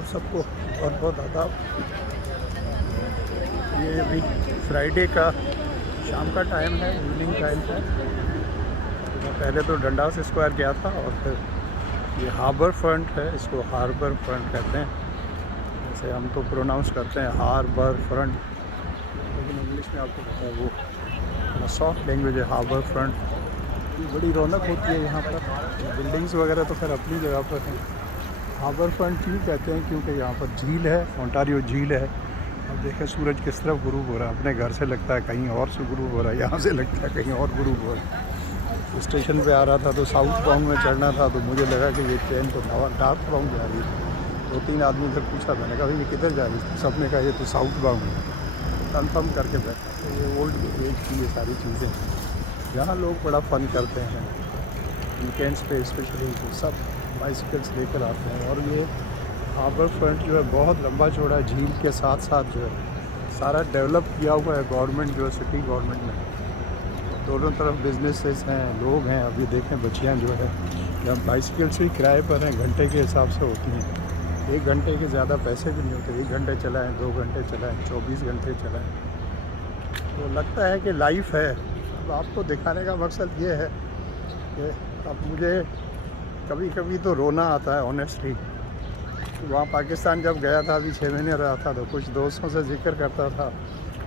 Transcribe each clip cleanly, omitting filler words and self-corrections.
आप सबको बहुत बहुत आदाब। ये अभी फ्राइडे का शाम का टाइम है, इवनिंग टाइम है। मैं पहले तो डंडास स्क्वायर गया था और फिर ये हार्बर फ्रंट है, इसको हार्बर फ्रंट कहते हैं। जैसे हम तो प्रोनाउंस करते हैं हार्बर फ्रंट, लेकिन इंग्लिश में आपको पता है वो सॉफ्ट लैंग्वेज है, हार्बर फ्रंट। बड़ी रौनक होती है यहाँ पर। बिल्डिंग्स वगैरह तो खैर अपनी जगह पर हैं। हार्बर फ्रंट क्यों कहते हैं? क्योंकि यहाँ पर झील है, ओंटारियो झील है। अब देखें सूरज किस तरफ गुरूब हो रहा है। अपने घर से लगता है कहीं और से गुरूब हो रहा है, यहाँ से लगता है कहीं और गुरूब हो रहा है। स्टेशन पे आ रहा था तो साउथ बाउंड में चढ़ना था, तो मुझे लगा कि ये ट्रेन तो नॉर्थ बाउंड जा रही है। 2-3 आदमी से पूछा, मैंने कहा ये किधर जा रही है? सबने कहा ये तो साउथ बाउंड है। कन्फर्म करके बैठा। तो ये ओल्ड एज की ये सारी चीज़ें, यहाँ लोग बड़ा फ़न करते हैं वीकेंड्स पे, स्पेशली तो सब बाइसिकल्स लेकर आते हैं। और ये हार्बर फ्रंट जो है बहुत लंबा चौड़ा है, झील के साथ साथ जो है सारा डेवलप किया हुआ है गवर्नमेंट, जो है सिटी गवर्नमेंट ने। दोनों तरफ बिजनेसेस हैं, लोग हैं। अभी देखें बच्चियाँ जो है जब बाइसिकल से ही किराए पर हैं, घंटे के हिसाब से होती हैं। 1 घंटे के ज़्यादा पैसे भी नहीं होते। 1 घंटे चलाएँ, 2 घंटे चलाएँ, 24 घंटे चलाएँ, तो लगता है कि लाइफ है। अब आपको दिखाने का मकसद ये है कि अब मुझे कभी कभी तो रोना आता है ऑनेस्टली। वहाँ पाकिस्तान जब गया था, अभी 6 महीने रहा था, तो कुछ दोस्तों से जिक्र करता था।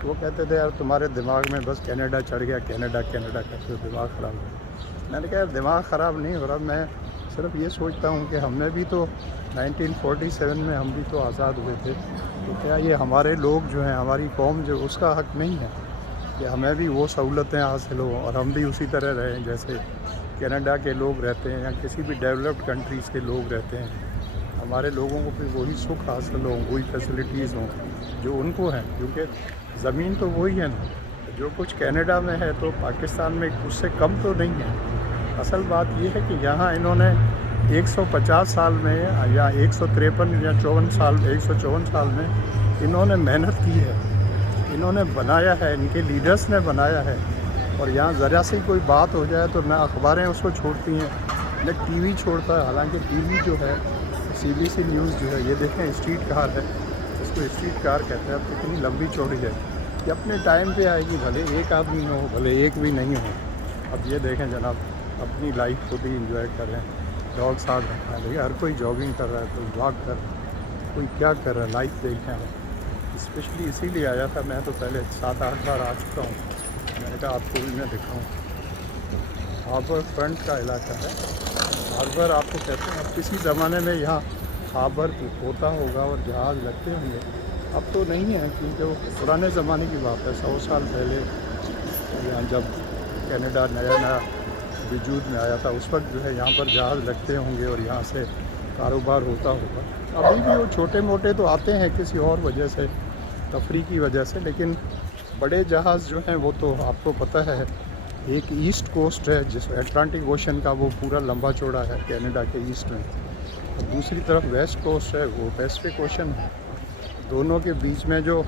वो कहते थे यार तुम्हारे दिमाग में बस कनाडा चढ़ गया, कनाडा कनाडा करते दिमाग ख़राब हो। मैंने कहा यार दिमाग ख़राब नहीं हो रहा, मैं सिर्फ ये सोचता हूँ कि हमने भी तो 1947 में हम भी तो आज़ाद हुए थे। तो क्या ये हमारे लोग जो हैं, हमारी कौम जो, उसका हक़ नहीं है कि हमें भी वो सहूलतें हासिल हो और हम भी उसी तरह रहें जैसे कनाडा के लोग रहते हैं या किसी भी डेवलप्ड कंट्रीज़ के लोग रहते हैं। हमारे लोगों को भी वही सुख हासिल हो, वही फैसिलिटीज़ हों जो उनको हैं, क्योंकि ज़मीन तो वही है ना। जो कुछ कनाडा में है तो पाकिस्तान में उससे कम तो नहीं है। असल बात यह है कि यहाँ इन्होंने 150 साल में या 153 या 54 साल 154 साल में इन्होंने मेहनत की है, इन्होंने बनाया है, इनके लीडर्स ने बनाया है। और यहाँ ज़रा सी कोई बात हो जाए तो ना अखबारें उसको छोड़ती हैं, न टीवी छोड़ता है। हालांकि टीवी जो है, सीबीसी न्यूज़ जो है, ये देखें स्ट्रीट कार है, इसको स्ट्रीट कार कहते हैं। अब कितनी लंबी चौड़ी है, ये अपने टाइम पे आएगी, भले एक आदमी हो, भले एक भी नहीं हो। अब ये देखें जनाब, अपनी लाइफ खुद ही इंजॉय कर रहे हैं। डॉग साथ रखा है, हर कोई जॉगिंग कर रहा है, कोई वॉक कर रहा है, कोई क्या कर रहा है। लाइफ देखें आप। स्पेशली इसीलिए आया था, मैं तो पहले 7-8 बार आ चुका हूँ। मैंने कहा आपको भी मैं दिखाऊँ। हार्बर फ्रंट का इलाका है। हार्बर आपको कहते हैं, अब किसी ज़माने में यहाँ हार्बर होता होगा और जहाज़ लगते होंगे। अब तो नहीं है, क्योंकि वो पुराने ज़माने की बात है। 100 साल पहले यहाँ जब कनाडा नया नया वजूद में आया था, उस वक्त जो है यहाँ पर जहाज़ लगते होंगे और यहाँ से कारोबार होता होगा। अभी भी वो छोटे मोटे तो आते हैं किसी और वजह से, तफरी की वजह से, लेकिन बड़े जहाज़ जो हैं वो तो आपको पता है। एक ईस्ट कोस्ट है जिस अटलांटिक ओशन का, वो पूरा लंबा चौड़ा है कनाडा के ईस्ट में, और दूसरी तरफ वेस्ट कोस्ट है, वो पैसिफिक ओशन है। दोनों के बीच में जो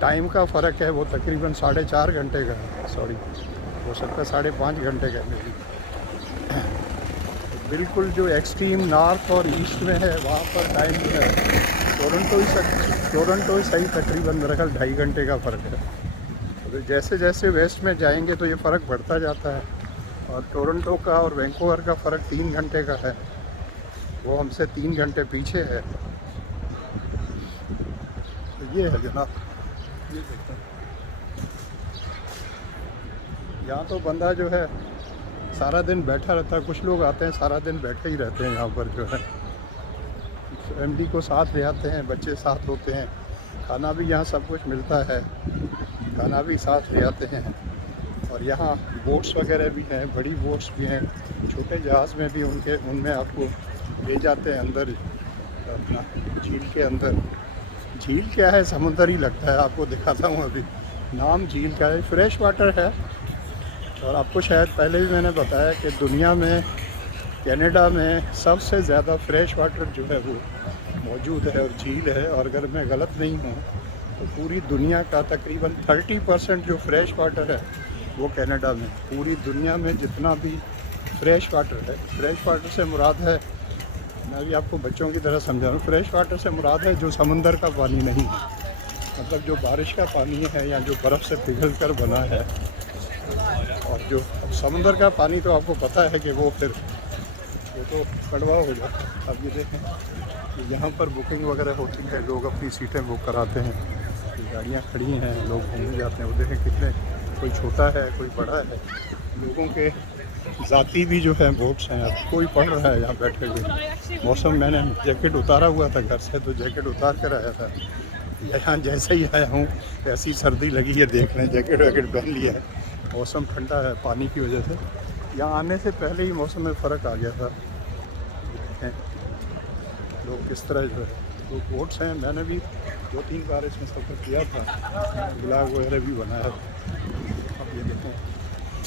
टाइम का फ़र्क है वो तकरीबन 4.5 घंटे का है। सॉरी, हो सकता है 5.5 घंटे का है। बिल्कुल जो एक्सट्रीम नॉर्थ और ईस्ट में है वहाँ पर टाइम जो है टोरंटो ही सही, तकरीबन मेरा ख्याल 2.5 घंटे का फ़र्क है। तो जैसे जैसे वेस्ट में जाएंगे तो ये फ़र्क बढ़ता जाता है। और टोरंटो का और वैंकूवर का फ़र्क 3 घंटे का है, वो हमसे 3 घंटे पीछे है। तो ये है जनाब, ये देखते हैं। यहाँ तो बंदा जो है सारा दिन बैठा रहता है। कुछ लोग आते हैं सारा दिन बैठे ही रहते हैं यहाँ पर जो है। फैमिली को साथ ले आते हैं, बच्चे साथ होते हैं, खाना भी यहाँ सब कुछ मिलता है, खाना भी साथ ले आते हैं। और यहाँ बोट्स वगैरह भी हैं, बड़ी बोट्स भी हैं, छोटे जहाज़ में भी उनमें आपको ले जाते हैं अंदर, अपना झील के अंदर। झील क्या है, समुंदर ही लगता है। आपको दिखाता हूँ अभी, नाम झील का है, फ्रेश वाटर है। और आपको शायद पहले भी मैंने बताया कि दुनिया में, कनाडा में सबसे ज़्यादा फ्रेश वाटर जो है वो मौजूद है और झील है। और अगर मैं गलत नहीं हूँ तो पूरी दुनिया का तकरीबन 30% जो फ्रेश वाटर है वो कनाडा में। पूरी दुनिया में जितना भी फ्रेश वाटर है, फ्रेश वाटर से मुराद है मैं भी आपको बच्चों की तरह समझा रहा हूँ। फ्रेश वाटर से मुराद है जो समंदर का पानी नहीं है, मतलब जो बारिश का पानी है या जो बर्फ़ से पिघल कर बना है। और जो समंदर का पानी तो आपको पता है कि वो फिर वो तो कड़वा हो जाता है। अब ये देखें, यहाँ पर बुकिंग वगैरह होती है, लोग अपनी सीटें बुक कराते हैं, गाड़ियाँ खड़ी हैं, लोग घूमने जाते हैं। वो देखें कितने, कोई छोटा है कोई बड़ा है, लोगों के ज़ाती भी जो है बोट्स हैं। अब कोई पढ़ रहा है यहाँ बैठे हुए। मौसम, मैंने जैकेट उतारा हुआ था घर से, तो जैकेट उतार कर आया था। यहाँ जैसे ही आया हूँ ऐसी सर्दी लगी है, देख रहे हैं जैकेट वैकेट पहन लिया है। मौसम ठंडा है पानी की वजह से। यहाँ आने से पहले ही मौसम में फ़र्क आ गया था। देखें लोग किस तरह जो है, तो बोट्स हैं। मैंने भी 2-3 बार इसमें सफ़र किया था, ब्लॉग वगैरह भी बनाया था। अब ये देखें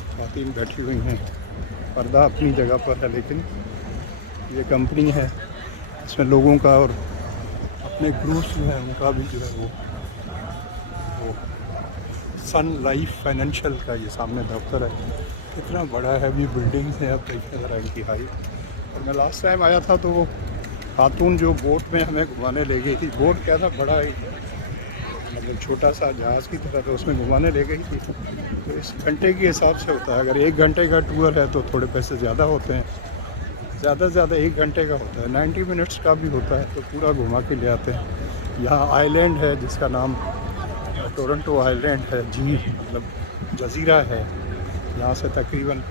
ख़वातीन बैठी हुई हैं, पर्दा अपनी जगह पर है, लेकिन ये कंपनी है इसमें लोगों का और अपने ग्रुप्स जो है उनका भी जो है वो सन लाइफ फाइनेंशियल का ये सामने दफ्तर है। कितना बड़ा है, अभी बिल्डिंग्स हैं। अब देखिए ज़रा इनकी हाइट। और मैं लास्ट टाइम आया था तो वो खातून जो बोट में हमें घुमाने ले गई थी, बोट क्या था, बड़ा ही मतलब छोटा सा जहाज़ की तरह, तो उसमें घुमाने ले गई थी। तो इस घंटे के हिसाब से होता है, अगर 1 घंटे का टूर है तो थोड़े पैसे ज़्यादा होते हैं, ज़्यादा से ज़्यादा 1 घंटे का होता है। 90 मिनट्स का भी होता है, तो पूरा घुमा के ले आते हैं। यहाँ आइलैंड है जिसका नाम टोरंटो आइलैंड है, झील मतलब जजीरा है। यहाँ से तकरीबन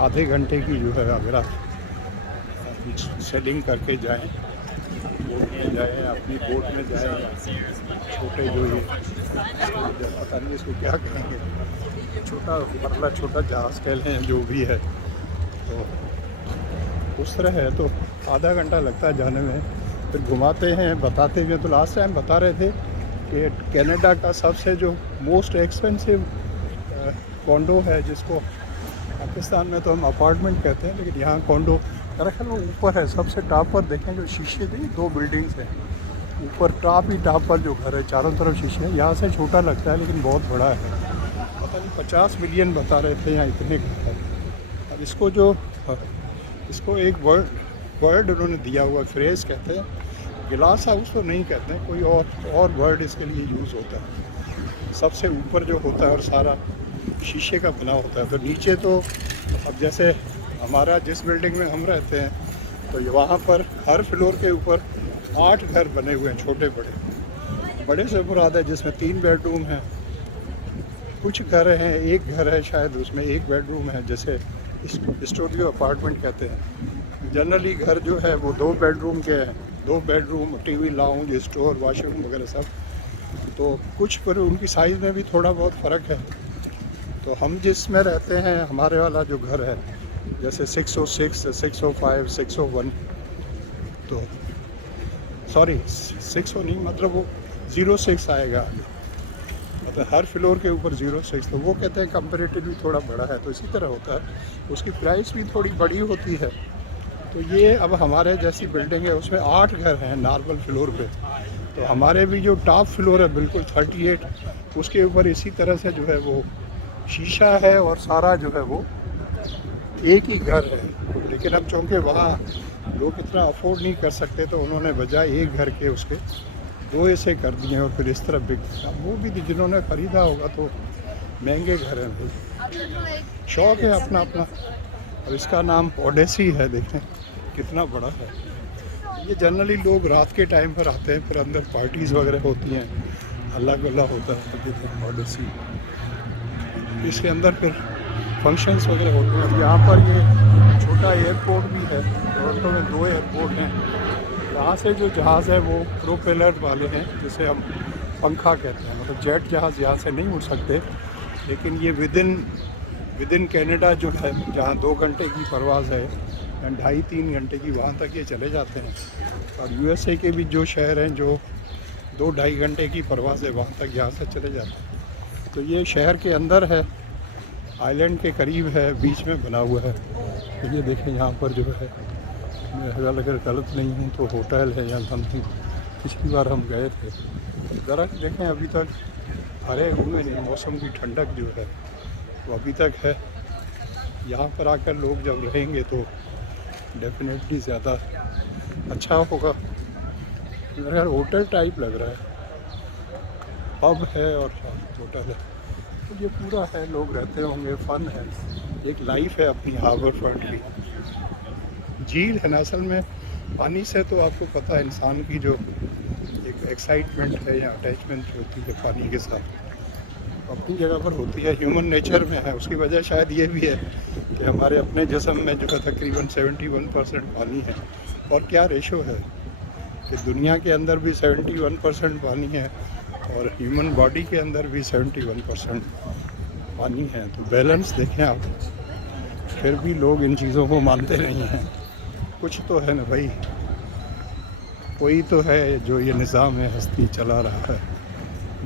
आधे घंटे की जो है, अगर आप सेलिंग करके जाएं, बोट में जाएं, अपनी बोट में जाएं, छोटे जो ये पता नहीं इसको क्या कहेंगे, छोटा पतला छोटा जहाज़ कह लें जो भी है, तो उस तरह है। तो आधा घंटा लगता है जाने में, फिर घुमाते हैं बताते हुए। तो लास्ट टाइम बता रहे थे कि कनाडा का सबसे जो मोस्ट एक्सपेंसिव कॉन्डो है, जिसको पाकिस्तान में तो हम अपार्टमेंट कहते हैं, लेकिन यहाँ कॉन्डो दरअसल वो ऊपर है, सबसे टॉप पर। देखें जो शीशे थे, 2 बिल्डिंग्स हैं ऊपर, टॉप ही टॉप पर जो घर है, चारों तरफ शीशे हैं। यहाँ से छोटा लगता है लेकिन बहुत बड़ा है। पता नहीं 50 मिलियन बता रहे थे यहाँ इतने घर है। अब इसको एक वर्ड उन्होंने दिया हुआ, फ्रेज़ कहते हैं, गिलास हाउस तो नहीं कहते हैं, कोई और वर्ड इसके लिए यूज़ होता है। सबसे ऊपर जो होता है और सारा शीशे का बना होता है। तो नीचे तो अब जैसे हमारा जिस बिल्डिंग में हम रहते हैं, तो वहाँ पर हर फ्लोर के ऊपर 8 घर बने हुए हैं, छोटे बड़े। बड़े से मुराद है जिसमें 3 बेडरूम हैं, कुछ घर हैं 1 घर है शायद उसमें 1 बेडरूम है, जैसे स्टूडियो अपार्टमेंट कहते हैं। जनरली घर जो है वो 2 बेडरूम के हैं, 2 bedroom, TV, lounge, store, washroom वगैरह सब। तो कुछ पर उनकी साइज़ में भी थोड़ा बहुत फ़र्क है। तो हम जिसमें रहते हैं, हमारे वाला जो घर है, जैसे 606, 605, 601, तो सॉरी 6 नहीं, मतलब वो 06 आएगा, मतलब हर फ्लोर के ऊपर 06। तो वो कहते हैं कंपेरेटिवली थोड़ा बड़ा है, तो इसी तरह होता है, उसकी प्राइस भी थोड़ी बड़ी होती है। तो ये अब हमारे जैसी बिल्डिंग है, उसमें 8 घर हैं नॉर्मल फ्लोर पे। तो हमारे भी जो टॉप फ्लोर है बिल्कुल 38, उसके ऊपर इसी तरह से जो है वो शीशा है और सारा जो है वो एक ही घर है। लेकिन अब चूँकि वहाँ लोग इतना अफोर्ड नहीं कर सकते, तो उन्होंने बजाय एक घर के उसके 2 ऐसे कर दिए और फिर इस तरह बिक। वो भी जिन्होंने ख़रीदा होगा तो महंगे घर हैं भाई, शौक़ है अपना अपना। और इसका नाम ओडेसी है, देखें कितना बड़ा है। ये जनरली लोग रात के टाइम पर आते हैं, फिर अंदर पार्टीज़ वगैरह होती हैं, हल्ला गुल्ला होता है। देखें ओडेसी, इसके अंदर फिर फंक्शंस वगैरह होते हैं। अब यहाँ पर ये छोटा एयरपोर्ट भी है, टोरंटो में 2 एयरपोर्ट हैं। यहाँ से जो जहाज़ है वो प्रोपेलर वाले हैं, जिसे हम पंखा कहते हैं, मतलब जेट जहाज़ यहाँ से नहीं उड़ सकते। लेकिन ये विदिन कनाडा जो है, जहाँ 2 घंटे की परवाज़ है, 2.5-3 घंटे की, वहाँ तक ये चले जाते हैं। और यूएसए के भी जो शहर हैं जो 2-2.5 घंटे की परवाज़ है, वहाँ तक यहाँ से चले जाते हैं। तो ये शहर के अंदर है, आइलैंड के करीब है, बीच में बना हुआ है। तो ये देखें यहाँ पर जो है, मैं अगर गलत नहीं हूँ तो होटल है या समथिंग। पिछली बार हम गए थे। ज़रा देखें अभी तक हरे हुए नहीं, मौसम की ठंडक जो है वो अभी तक है। यहाँ पर आकर लोग जब रहेंगे तो डेफिनेटली ज़्यादा अच्छा होगा। मेरा यार होटल टाइप लग रहा है, पब है और होटल है, तो ये पूरा है, लोग रहते होंगे, फन है, एक लाइफ है अपनी हार्बर फ्रंट की। झील है ना असल में, पानी से तो आपको पता है इंसान की जो एक एक्साइटमेंट है या अटैचमेंट होती है पानी के साथ, अपनी जगह पर होती है, ह्यूमन नेचर में है। उसकी वजह शायद ये भी है कि हमारे अपने जिस्म में जो है तकरीबन 71% पानी है। और क्या रेशो है कि दुनिया के अंदर भी 71% पानी है और ह्यूमन बॉडी के अंदर भी 71% पानी है। तो बैलेंस देखें आप, फिर भी लोग इन चीज़ों को मानते नहीं हैं। कुछ तो है ना भाई, कोई तो है जो ये निज़ाम है हस्ती चला रहा है,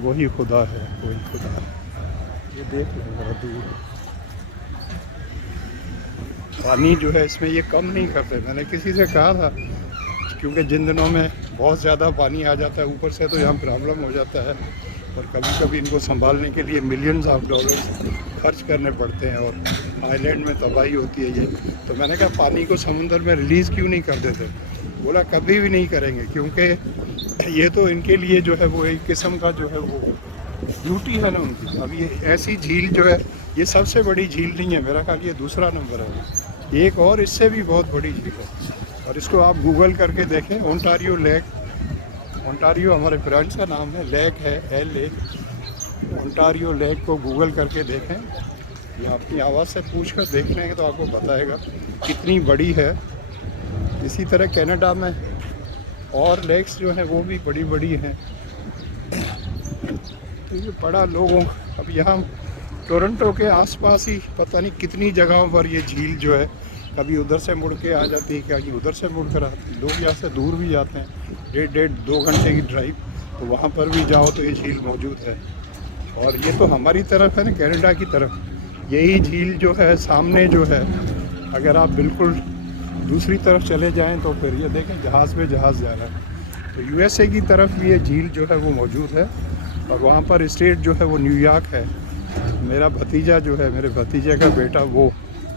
वही खुदा है, वही खुदा है। ये देख लो बड़ा दूर पानी जो है, इसमें ये कम नहीं करते। मैंने किसी से कहा था, क्योंकि जिन दिनों में बहुत ज़्यादा पानी आ जाता है ऊपर से तो यहाँ प्रॉब्लम हो जाता है, और कभी कभी इनको संभालने के लिए मिलियंस ऑफ डॉलर्स खर्च करने पड़ते हैं और आइलैंड में तबाही होती है ये। तो मैंने कहा पानी को समुंदर में रिलीज़ क्यों नहीं कर देते? बोला कभी भी नहीं करेंगे, क्योंकि ये तो इनके लिए जो है वो एक किस्म का जो है वो ड्यूटी है ना उनकी। अब ये ऐसी झील जो है, ये सबसे बड़ी झील नहीं है, मेरा ख्याल ये दूसरा नंबर है। एक और इससे भी बहुत बड़ी झील है, और इसको आप गूगल करके देखें, ओंटारियो लेक। ओंटारियो हमारे फ्रेंड्स का नाम है, लेक है LA। ओंटारियो लेक को गूगल करके देखें या अपनी आवाज़ से पूछ कर देख लेंगे तो आपको बताएगा कितनी बड़ी है। इसी तरह कनाडा में और लेक्स जो हैं वो भी बड़ी बड़ी हैं। तो ये बड़ा लोगों, अब यहाँ टोरंटो के आसपास ही पता नहीं कितनी जगहों पर ये झील जो है कभी उधर से मुड़ के आ जाती है, कभी उधर से मुड़ कर आती है। लोग यहाँ से दूर भी जाते हैं, 1.5-2 घंटे की ड्राइव, तो वहाँ पर भी जाओ तो ये झील मौजूद है। और ये तो हमारी तरफ है ना, कनाडा की तरफ। यही झील जो है सामने जो है, अगर आप बिल्कुल दूसरी तरफ चले जाएं तो फिर ये देखें जहाज़ पे जहाज़ जा रहा है। तो USA की तरफ भी ये झील जो है वो मौजूद है, और वहाँ पर स्टेट जो है वो न्यूयॉर्क है। मेरा भतीजा जो है, मेरे भतीजे का बेटा, वो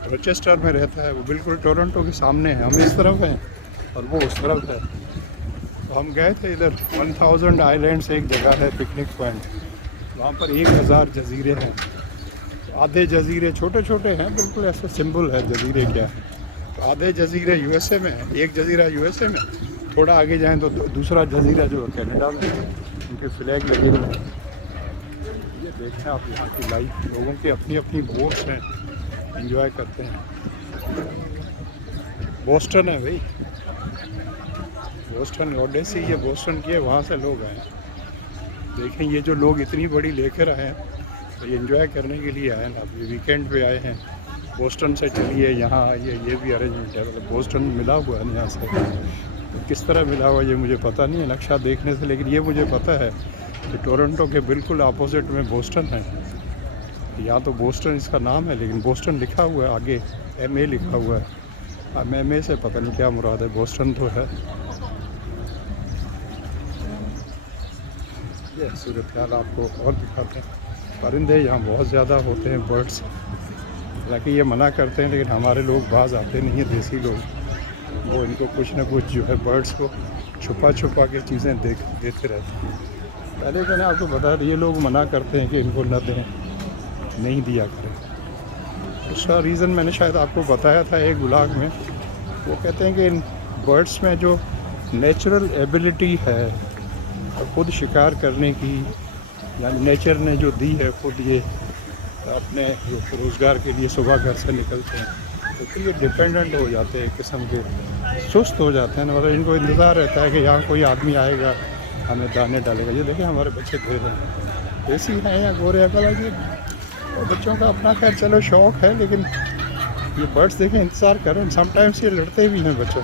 रोचेस्टर में रहता है, वो बिल्कुल टोरंटो के सामने है। हम इस तरफ हैं और वो उस तरफ है। तो हम गए थे इधर 1000 आइलैंड्स एक जगह है, पिकनिक पॉइंट, वहाँ पर 1000 जजीरे हैं। आधे जजीरे छोटे छोटे हैं, बिल्कुल ऐसे सिंबल है जजीरे क्या है। तो आधे जजीरे USA में है, एक जजीरा USA में, थोड़ा आगे जाएं तो दूसरा जजीरा जो है कनाडा में, उनके फ्लैग लगे हुए हैं। ये देखें आप यहाँ की लाइफ, लोगों की अपनी अपनी बोट्स हैं, एंजॉय करते हैं। बोस्टन है भाई, बोस्टन ओडेसी, ये बोस्टन की है, वहाँ से लोग आए हैं। देखें ये जो लोग इतनी बड़ी लेकर आए हैं, तो ये एंजॉय करने के लिए आए ना, ये वीकेंड पे आए हैं। बोस्टन से चलिए यहाँ आइए, ये भी अरेंजमेंट है। मतलब बोस्टन मिला हुआ है यहाँ से, किस तरह मिला हुआ ये मुझे पता नहीं है नक्शा देखने से, लेकिन ये मुझे पता है कि टोरंटो के बिल्कुल अपोजिट में बोस्टन है। यहाँ तो बोस्टन इसका नाम है, लेकिन बोस्टन लिखा हुआ है आगे, MA लिखा हुआ है। अब MA से पता नहीं क्या मुराद है, बोस्टन तो है। ये सूरत हाल आपको और दिखाते हैं। परिंदे यहाँ बहुत ज़्यादा होते हैं, बर्ड्स। हालांकि ये मना करते हैं, लेकिन हमारे लोग बाज़ आते नहीं हैं, देसी लोग, वो इनको कुछ ना कुछ जो है बर्ड्स को छुपा छुपा के चीज़ें देते रहते हैं। पहले मैंने आपको बताया, ये लोग मना करते हैं कि इनको न दें, नहीं दिया करें। उसका रीज़न मैंने शायद आपको बताया था एक ब्लॉग में। वो कहते हैं कि इन बर्ड्स में जो नेचुरल एबिलिटी है खुद शिकार करने की, यानी नेचर ने जो दी है, खुद ये अपने रोज़गार के लिए सुबह घर से निकलते हैं, तो फिर ये डिपेंडेंट हो जाते हैं, एक किस्म के सुस्त हो जाते हैं। मतलब इनको इंतज़ार रहता है कि यहाँ कोई आदमी आएगा, हमें दाने डालेगा। ये देखें हमारे बच्चे दे रहे हैं, देसी हैं या गोरे अकल है, और बच्चों का अपना खैर चलो शौक़ है, लेकिन ये बर्ड्स देखें इंतज़ार करें। समटाइम्स ये लड़ते भी हैं बच्चों,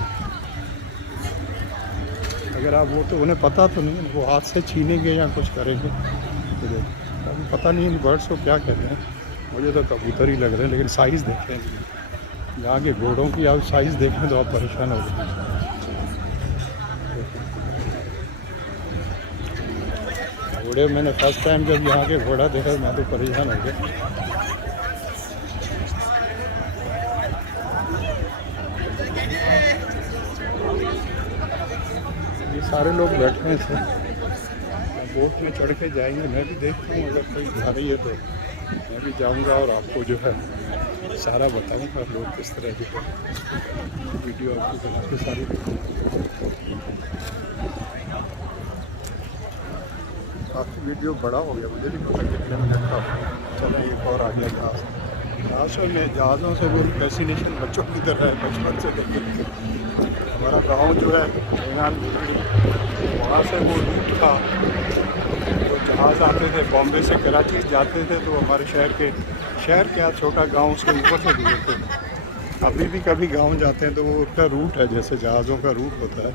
अगर आप वो तो उन्हें पता तो नहीं, वो हाथ से छीनेंगे या कुछ करेंगे। तो अभी पता नहीं इन बर्ड्स को क्या कहते हैं, मुझे तो कबूतर ही लग रहे हैं। लेकिन साइज़ देखें, यहाँ के घोड़ों की आप साइज़ देखें तो आप परेशान हो जाएंगे। घोड़े मैंने फर्स्ट टाइम जब यहाँ के घोड़ा देखा मैं तो परेशान हो गया। सारे लोग बैठे हैं सर, बोट में चढ़ के जाएंगे। मैं भी देखता हूँ, अगर कोई जा रही है तो मैं भी जाऊँगा और आपको जो है सारा बताऊँगा लोग किस तरह जो है वीडियो आपको बना के सारी। काफ़ी वीडियो बड़ा हो गया, मुझे नहीं पता कितने मिनट का। चलो एक और आ गया जहाज़ों से भी फैसिनेशन बच्चों की तरह है, बचपन से लेकर। हमारा गांव जो है रेंगान बिजली, वहाँ से वो रूट था, तो जहाज़ आते थे बॉम्बे से कराची जाते थे, तो हमारे शहर क्या छोटा गांव उसके ऊपर से गुजरते थे। अभी भी कभी गांव जाते हैं तो वो उसका रूट है, जैसे जहाज़ों का रूट होता है,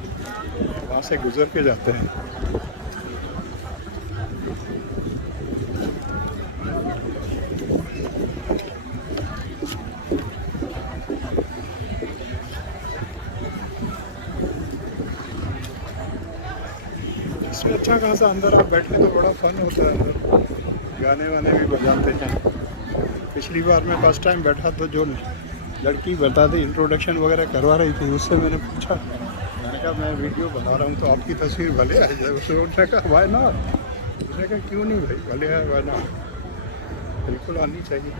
वहाँ से गुजर के जाते हैं। इसमें अच्छा खासा अंदर आप बैठे तो बड़ा फन होता है, अंदर गाने वाने भी बजाते हैं। पिछली बार मैं फर्स्ट टाइम बैठा तो जो लड़की बता दी इंट्रोडक्शन वगैरह करवा रही थी, उससे मैंने पूछा, मैंने कहा मैं वीडियो बना रहा हूँ तो आपकी तस्वीर भले आ जाए। उसने कहा वाई नॉट। उसने कहा क्यों नहीं भाई, भले है वाई नॉट, बिल्कुल आनी चाहिए।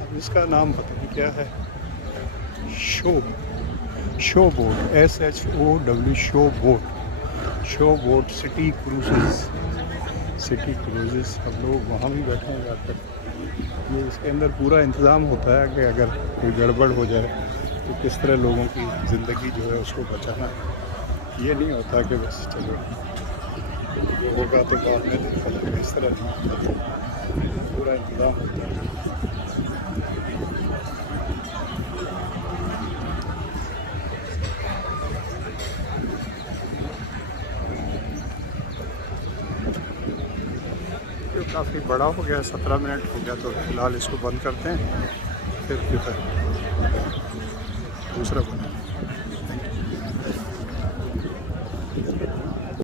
अब इसका नाम पता नहीं क्या है, show boat, SHOW show boat city cruises. हम लोग वहाँ भी बैठे हैं जाकर। ये इसके अंदर पूरा इंतज़ाम होता है कि अगर कोई गड़बड़ हो जाए तो किस तरह लोगों की ज़िंदगी जो है उसको बचाना है। ये नहीं होता कि बस चलो जो होगा तो बाद में देखा जाएगा, इस तरह पूरा इंतज़ाम होता है। काफ़ी बड़ा हो गया, 17 मिनट हो गया, तो फिलहाल इसको बंद करते हैं, फिर जो है दूसरा बना।